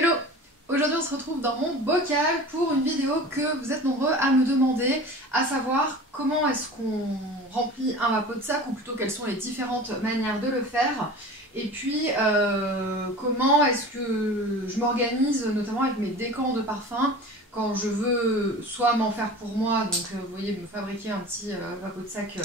Hello! Aujourd'hui on se retrouve dans mon bocal pour une vidéo que vous êtes nombreux à me demander, à savoir comment est-ce qu'on remplit un vapeau de sac, ou plutôt quelles sont les différentes manières de le faire, et puis comment est-ce que je m'organise notamment avec mes décants de parfum quand je veux soit m'en faire pour moi, donc vous voyez, me fabriquer un petit vapeau de sac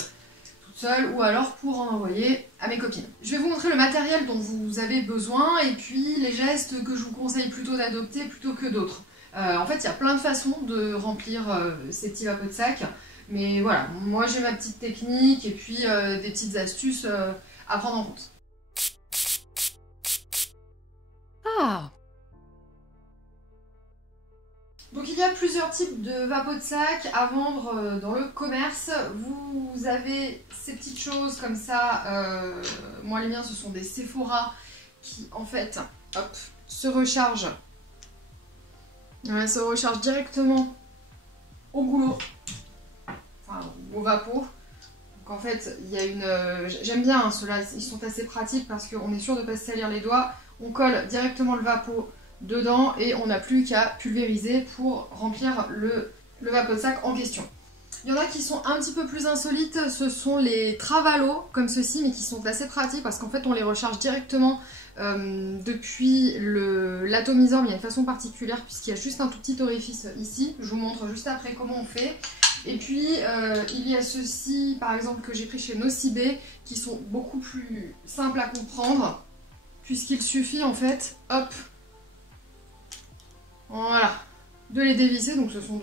seule, ou alors pour en envoyer à mes copines. Je vais vous montrer le matériel dont vous avez besoin et puis les gestes que je vous conseille plutôt d'adopter plutôt que d'autres. En fait, il y a plein de façons de remplir ces petits vapeaux de sac, mais voilà, moi j'ai ma petite technique et puis des petites astuces à prendre en compte. Ah! Donc il y a plusieurs types de vapeaux de sac à vendre dans le commerce. Vous avez ces petites choses comme ça, moi les miens ce sont des Sephora qui en fait hop, se rechargent. Se rechargent directement au goulot, enfin au vapeau. Donc en fait il y a une... J'aime bien hein, ceux-là, ils sont assez pratiques parce qu'on est sûr de ne pas se salir les doigts. On colle directement le vapeau dedans et on n'a plus qu'à pulvériser pour remplir le vapeau de sac en question. Il y en a qui sont un petit peu plus insolites, ce sont les Travalo comme ceci, mais qui sont assez pratiques parce qu'en fait on les recharge directement depuis l'atomiseur, mais il y a une façon particulière puisqu'il y a juste un tout petit orifice ici. Je vous montre juste après comment on fait. Et puis il y a ceux-ci par exemple que j'ai pris chez Nocibé qui sont beaucoup plus simples à comprendre puisqu'il suffit en fait, hop, voilà, de les dévisser, donc ce sont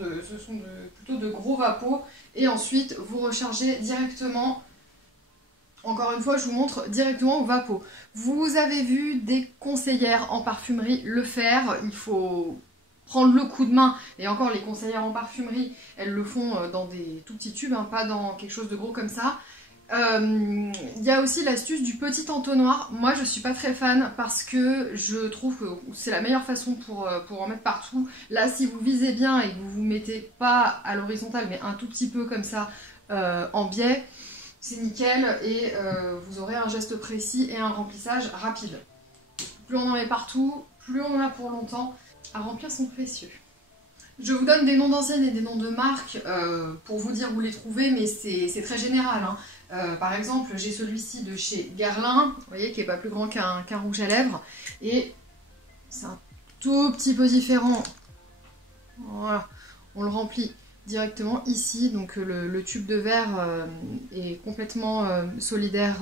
plutôt de gros vapeaux, et ensuite vous rechargez directement, encore une fois je vous montre directement au vapeau. Vous avez vu des conseillères en parfumerie le faire, il faut prendre le coup de main, et encore les conseillères en parfumerie, elles le font dans des tout petits tubes, hein, pas dans quelque chose de gros comme ça. Il y a aussi l'astuce du petit entonnoir. Moi je suis pas très fan parce que je trouve que c'est la meilleure façon pour en mettre partout. Là si vous visez bien et que vous vous mettez pas à l'horizontale mais un tout petit peu comme ça en biais, c'est nickel et vous aurez un geste précis et un remplissage rapide. Plus on en met partout, plus on en a pour longtemps à remplir son précieux. Je vous donne des noms d'anciennes et des noms de marques pour vous dire où les trouver, mais c'est très général, hein. Par exemple, j'ai celui-ci de chez Guerlain, vous voyez, qui n'est pas plus grand qu'un rouge à lèvres, et c'est un tout petit peu différent. Voilà, on le remplit directement ici, donc le tube de verre est complètement solidaire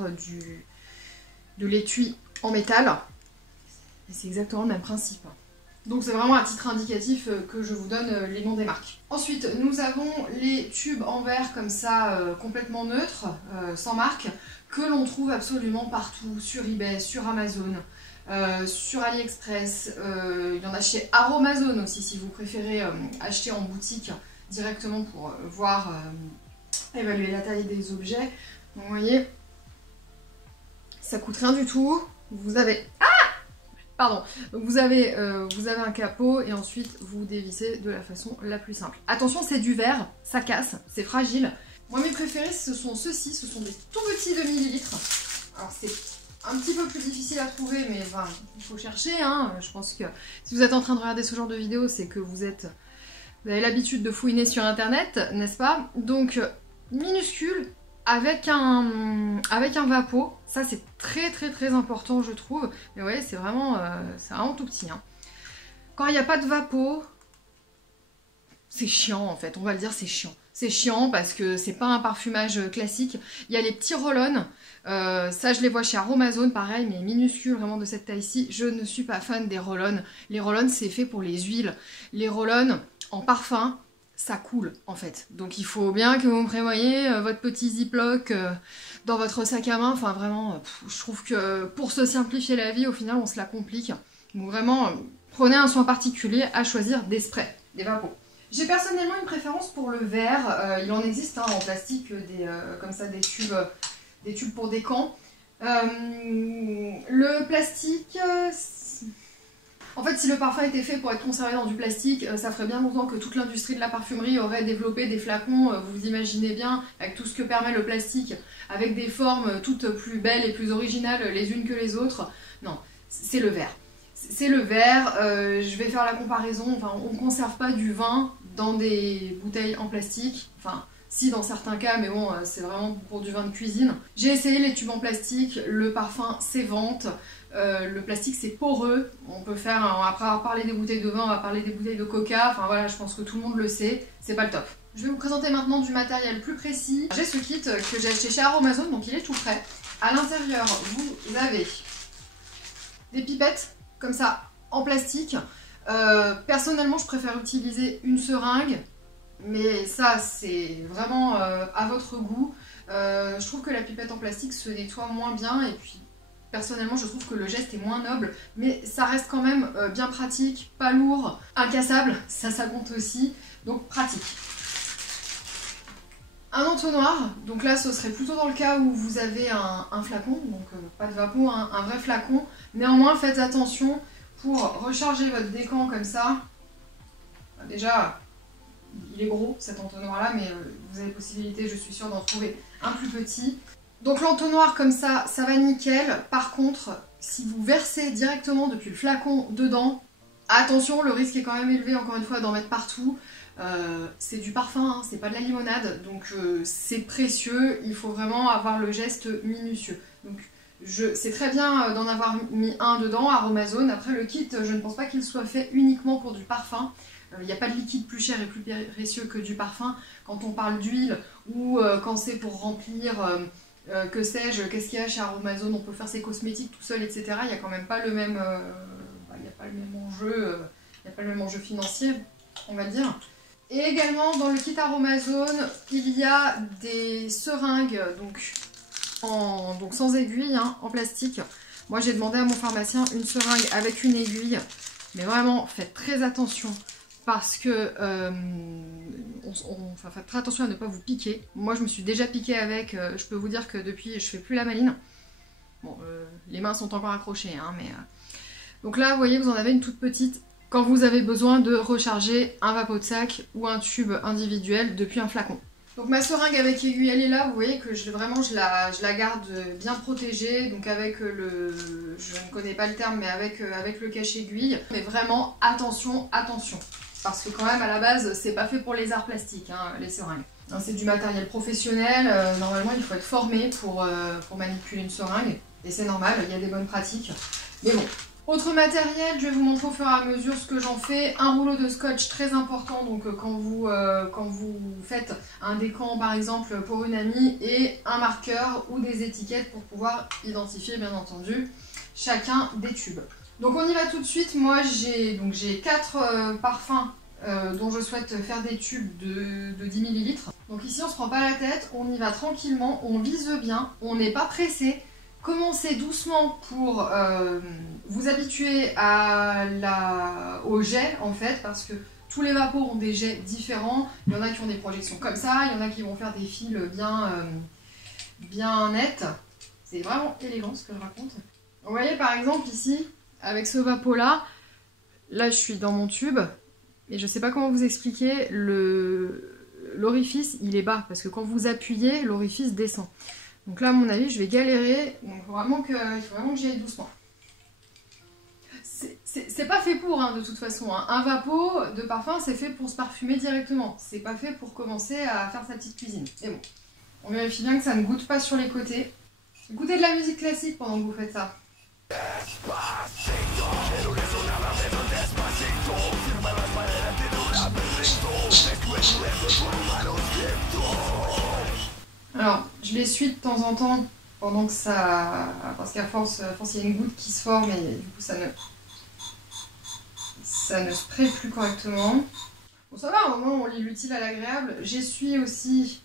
de l'étui en métal, et c'est exactement le même principe. Donc c'est vraiment à titre indicatif que je vous donne les noms des marques. Ensuite, nous avons les tubes en verre comme ça, complètement neutres, sans marque, que l'on trouve absolument partout, sur eBay, sur Amazon, sur AliExpress, il y en a chez Aromazone aussi, si vous préférez acheter en boutique directement pour voir, évaluer la taille des objets. Donc, vous voyez, ça coûte rien du tout. Vous avez... Pardon, donc vous avez un capot et ensuite vous dévissez de la façon la plus simple. Attention, c'est du verre, ça casse, c'est fragile. Moi mes préférés ce sont ceux-ci, ce sont des tout petits demi-litres. Alors c'est un petit peu plus difficile à trouver mais enfin, il faut chercher, hein. Je pense que si vous êtes en train de regarder ce genre de vidéo, c'est que vous avez l'habitude de fouiner sur internet, n'est-ce pas? Donc minuscule, avec un vapeau, ça c'est très important je trouve, mais ouais c'est vraiment tout petit, hein. Quand il n'y a pas de vapeau, c'est chiant en fait, on va le dire, c'est chiant. C'est chiant parce que c'est pas un parfumage classique. Il y a les petits roll-on, ça je les vois chez Aromazone, pareil, mais minuscules, vraiment de cette taille-ci. Je ne suis pas fan des roll-on. Les roll-on c'est fait pour les huiles. Les roll-on en parfum, ça coule en fait. Donc il faut bien que vous prévoyez votre petit ziploc dans votre sac à main. Enfin vraiment, je trouve que pour se simplifier la vie, au final on se la complique. Donc vraiment, prenez un soin particulier à choisir des sprays, des vapeaux. J'ai personnellement une préférence pour le verre. Il en existe hein, en plastique, comme ça des tubes pour décants. Le plastique... En fait, si le parfum était fait pour être conservé dans du plastique, ça ferait bien longtemps que toute l'industrie de la parfumerie aurait développé des flacons, vous imaginez bien, avec tout ce que permet le plastique, avec des formes toutes plus belles et plus originales les unes que les autres. Non, c'est le verre. c'est le verre. Je vais faire la comparaison, enfin on ne conserve pas du vin dans des bouteilles en plastique, enfin si dans certains cas, mais bon c'est vraiment pour du vin de cuisine. J'ai essayé les tubes en plastique, le parfum s'évente, le plastique c'est poreux, on peut faire, après avoir parlé des bouteilles de vin, on va parler des bouteilles de coca, enfin voilà, je pense que tout le monde le sait, c'est pas le top. Je vais vous présenter maintenant du matériel plus précis. J'ai ce kit que j'ai acheté chez Aromazone, donc il est tout prêt. À l'intérieur, vous avez des pipettes, comme ça, en plastique. Personnellement, je préfère utiliser une seringue, mais ça, c'est vraiment à votre goût. Je trouve que la pipette en plastique se nettoie moins bien, et puis, personnellement, je trouve que le geste est moins noble, mais ça reste quand même bien pratique, pas lourd, incassable, ça compte aussi, donc pratique. Un entonnoir, donc là ce serait plutôt dans le cas où vous avez un flacon, donc pas de vapeau, un vrai flacon. Néanmoins faites attention pour recharger votre décan comme ça. Déjà il est gros cet entonnoir là, mais vous avez possibilité je suis sûre d'en trouver un plus petit. Donc l'entonnoir comme ça va nickel. Par contre si vous versez directement depuis le flacon dedans, attention, le risque est quand même élevé encore une fois d'en mettre partout. C'est du parfum, hein, c'est pas de la limonade, donc c'est précieux, il faut vraiment avoir le geste minutieux. Donc c'est très bien d'en avoir mis un dedans, Aromazone. Après le kit, je ne pense pas qu'il soit fait uniquement pour du parfum. Il n'y a pas de liquide plus cher et plus précieux que du parfum. Quand on parle d'huile ou quand c'est pour remplir, que sais-je, qu'est-ce qu'il y a chez Aromazone, on peut faire ses cosmétiques tout seul, etc. Il n'y a quand même pas le même, il n'y a pas le même enjeu, il n'y a pas le même enjeu financier, on va dire. Et également dans le kit Aromazone, il y a des seringues, donc sans aiguille, hein, en plastique. Moi j'ai demandé à mon pharmacien une seringue avec une aiguille, mais vraiment faites très attention parce que faites très attention à ne pas vous piquer. Moi je me suis déjà piquée avec, je peux vous dire que depuis je fais plus la maline. Bon, les mains sont encore accrochées, hein, mais donc là vous voyez vous en avez une toute petite. Quand vous avez besoin de recharger un vapeau de sac ou un tube individuel depuis un flacon. Donc ma seringue avec aiguille, elle est là, vous voyez que je la garde bien protégée, donc avec le, je ne connais pas le terme, mais avec le cache-aiguille. Mais vraiment, attention, attention, parce que quand même à la base, c'est pas fait pour les arts plastiques, hein, les seringues. C'est du matériel professionnel, normalement il faut être formé pour manipuler une seringue, et c'est normal, il y a des bonnes pratiques, mais bon. Autre matériel, je vais vous montrer au fur et à mesure ce que j'en fais. Un rouleau de scotch très important, donc quand vous faites un décan par exemple pour une amie, et un marqueur ou des étiquettes pour pouvoir identifier bien entendu chacun des tubes. Donc on y va tout de suite. Moi j'ai 4 parfums dont je souhaite faire des tubes de 10 ml. Donc ici on se prend pas la tête, on y va tranquillement, on vise bien, on n'est pas pressé. Commencez doucement pour vous habituer au jet en fait, parce que tous les vapeaux ont des jets différents. Il y en a qui ont des projections comme ça, il y en a qui vont faire des fils bien nets. C'est vraiment élégant ce que je raconte. Vous voyez par exemple ici, avec ce vapeau là je suis dans mon tube, et je sais pas comment vous expliquer, l'orifice il est bas, parce que quand vous appuyez, l'orifice descend. Donc là, à mon avis, je vais galérer. Donc il faut vraiment que j'y aille doucement. C'est pas fait pour, hein, de toute façon. Hein. Un vapeau de parfum, c'est fait pour se parfumer directement. C'est pas fait pour commencer à faire sa petite cuisine. Mais bon, on vérifie bien que ça ne goûte pas sur les côtés. Écoutez de la musique classique pendant que vous faites ça. Alors, je l'essuie de temps en temps pendant que ça... Parce qu'à force, il y a une goutte qui se forme et du coup, ça ne spraye plus correctement. Bon, ça va, au moment où on lit l'utile à l'agréable. J'essuie aussi...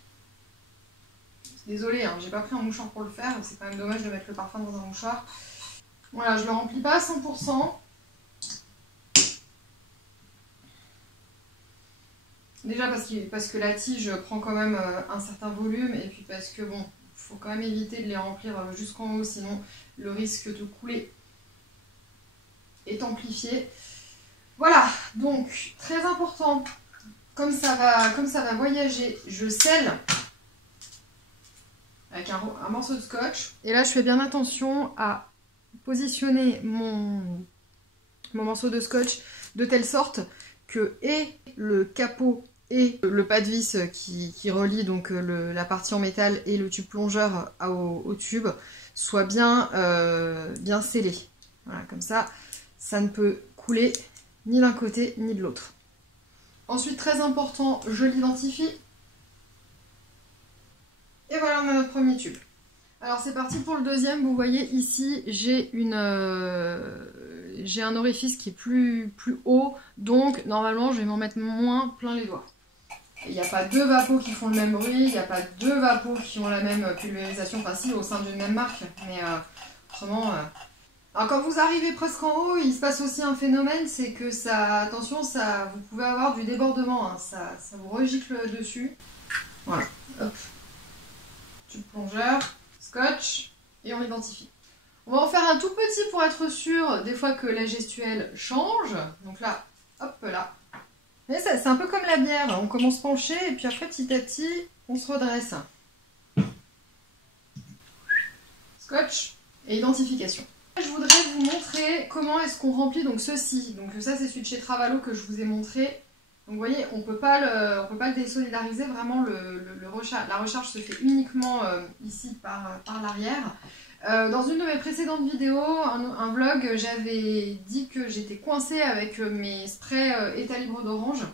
Désolée, hein, j'ai pas pris un mouchoir pour le faire. C'est quand même dommage de mettre le parfum dans un mouchoir. Voilà, je le remplis pas à 100%. Déjà parce que la tige prend quand même un certain volume, et puis parce que bon, faut quand même éviter de les remplir jusqu'en haut, sinon le risque de couler est amplifié. Voilà, donc très important, comme ça va voyager, je scelle avec un morceau de scotch. Et là je fais bien attention à positionner mon mon morceau de scotch de telle sorte que et le capot et le pas de vis qui relie donc la partie en métal et le tube plongeur au tube soient bien, bien scellés. Voilà, comme ça, ça ne peut couler ni d'un côté ni de l'autre. Ensuite, très important, je l'identifie. Et voilà, on a notre premier tube. Alors c'est parti pour le deuxième. Vous voyez ici, j'ai un orifice qui est plus haut, donc normalement je vais m'en mettre moins plein les doigts. Il n'y a pas deux vapeaux qui font le même bruit, il n'y a pas deux vapeaux qui ont la même pulvérisation, enfin si, au sein d'une même marque, mais autrement... Alors quand vous arrivez presque en haut, il se passe aussi un phénomène, c'est que ça, attention, ça, vous pouvez avoir du débordement, hein, ça vous regicle dessus. Voilà, hop. Tube plongeur, scotch, et on identifie. On va en faire un tout petit pour être sûr, des fois que la gestuelle change. Donc là, hop là. Mais c'est un peu comme la bière, on commence penché et puis après petit à petit, on se redresse. Scotch et identification. Je voudrais vous montrer comment est-ce qu'on remplit donc ceci. Donc ça c'est celui de chez Travalo que je vous ai montré. Donc vous voyez, on peut pas le désolidariser, vraiment la recharge se fait uniquement ici par l'arrière. Dans une de mes précédentes vidéos, un vlog, j'avais dit que j'étais coincée avec mes sprays état libre d'orange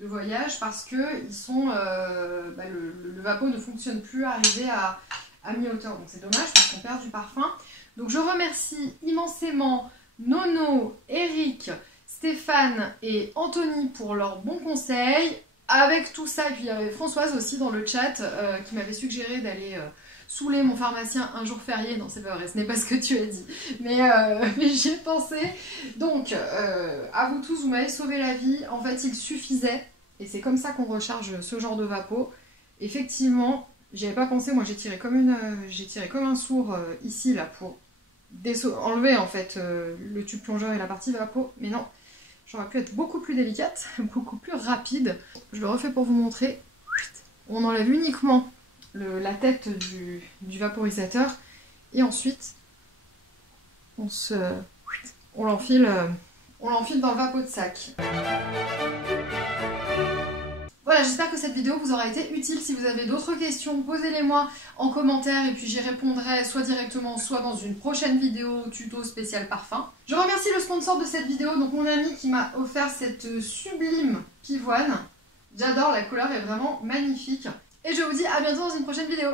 de voyage parce que ils sont, le vapeau ne fonctionne plus arrivé à mi-hauteur. Donc c'est dommage parce qu'on perd du parfum. Donc je remercie immensément Nono, Eric, Stéphane et Anthony pour leurs bons conseils. Avec tout ça, et puis il y avait Françoise aussi dans le chat qui m'avait suggéré d'aller saouler mon pharmacien un jour férié. Non, c'est pas vrai, ce n'est pas ce que tu as dit. Mais j'y ai pensé. Donc, à vous tous, vous m'avez sauvé la vie. En fait, il suffisait, et c'est comme ça qu'on recharge ce genre de vapeau. Effectivement, j'y avais pas pensé. Moi, j'ai tiré comme un sourd ici, là, pour enlever en fait le tube plongeur et la partie vapeau. Mais non, j'aurais pu être beaucoup plus délicate, beaucoup plus rapide. Je le refais pour vous montrer. On enlève uniquement la tête du vaporisateur et ensuite on l'enfile dans le vapeau de sac. Voilà, j'espère que cette vidéo vous aura été utile. Si vous avez d'autres questions, posez-les-moi en commentaire et puis j'y répondrai soit directement, soit dans une prochaine vidéo tuto spécial parfum. Je remercie le sponsor de cette vidéo, donc mon ami qui m'a offert cette sublime pivoine. J'adore, la couleur est vraiment magnifique. Et je vous dis à bientôt dans une prochaine vidéo.